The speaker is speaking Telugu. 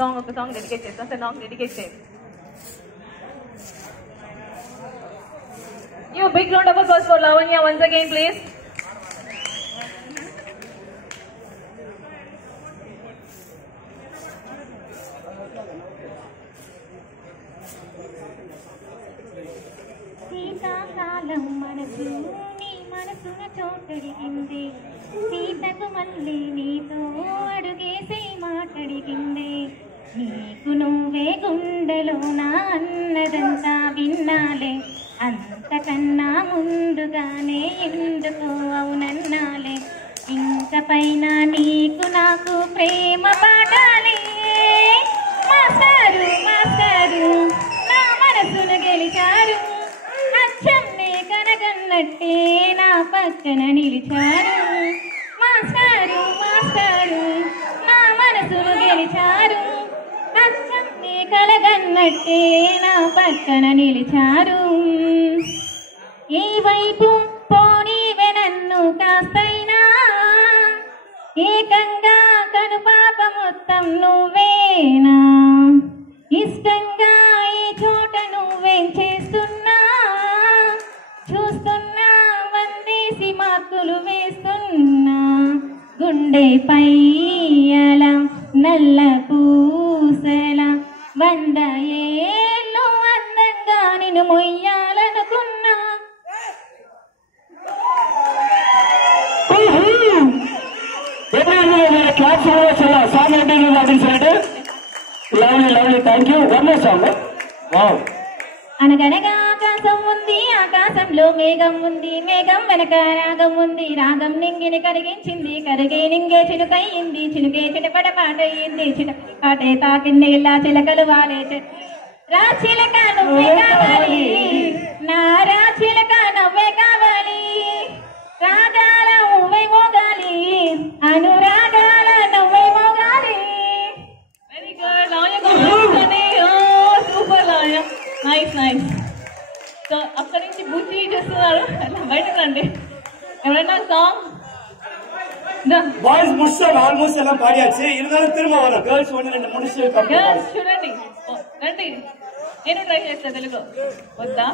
ఒక సాంగ్ డెడికేట్ చేస్తాను. సార్ నాకు డెడికేట్ చేయండి. You big round of applause for Lavanya once again, please. సీతాకాలం మనసు నీ మనసున చోటడిగింది, సీతకు మళ్ళీ నీతో అడుగేసి మాటడిగింది. నీకు నువ్వే గుండెలోన అన్నదంతా విన్నాలే, అంతకన్నా ముందుగానే ఎందుకు అవునన్నాలే. ఇంక పైన నీకు నాకు ప్రేమ పాడాలి. మాస్టారు మాస్టారు నా మనసును గెలిచారు, అచ్చం నే కనగన్నట్టే నా పక్కన నిలిచారు. మాస్టారు మాస్టారు నా మనసును గెలిచారు, అచ్చం నే కలగన్నట్టే నా పక్కన నిలిచారు. ఈ వైపు పోనీవే నన్ను కాస్తైనా, ఏకంగా కనుపాప మొత్తం నువ్వేనా. ఇష్టంగా ఈ చోట నువ్వేం చేస్తున్నా, చూస్తున్నా వందేసి మార్కులు వేస్తున్నా. గుండెపై అలా నల్ల పూసల 100 ఏళ్ళు అందంగా నిన్ను మొయ్యాలనుకున్నా. అనగనగా ఆకాశం ఉంది, ఆకాశంలో మేఘం ఉంది, మేఘం వెనక రాగం ఉంది, రాగం నింగిని కరిగించింది, కరిగే నింగే చినుకయ్యింది, చినుకే చిటపట పాటయ్యింది, చిటపాటే తాకింది ఇలా చిలకలు వాలే. రా చిలక నువ్వే కావాలి, నా రా చిలక నువ్వే కావాలి, రాగాల నువ్వే మోగాలి, అనురాగాల నువ్వే మోగాలి. Very good Lavanya, super Lavanya, nice nice. So అక్కడి నుంచి బుద్ధి చేస్తున్నారు, బయటకు రండి. ఎవరైనా సాంగ్ బాయ్స్ முடிச்சோம், ஆல்மோஸ்ட் எல்லாம் பாடியாச்சு. இருந்தாலும் திரும்ப வரும். கேர்ள்ஸ் ஒன்று ரெண்டு முடிச்சு గర్ల్స్ చూడండి, రండి. నేను ట్రై చేస్తా తెలుగు వద్దా.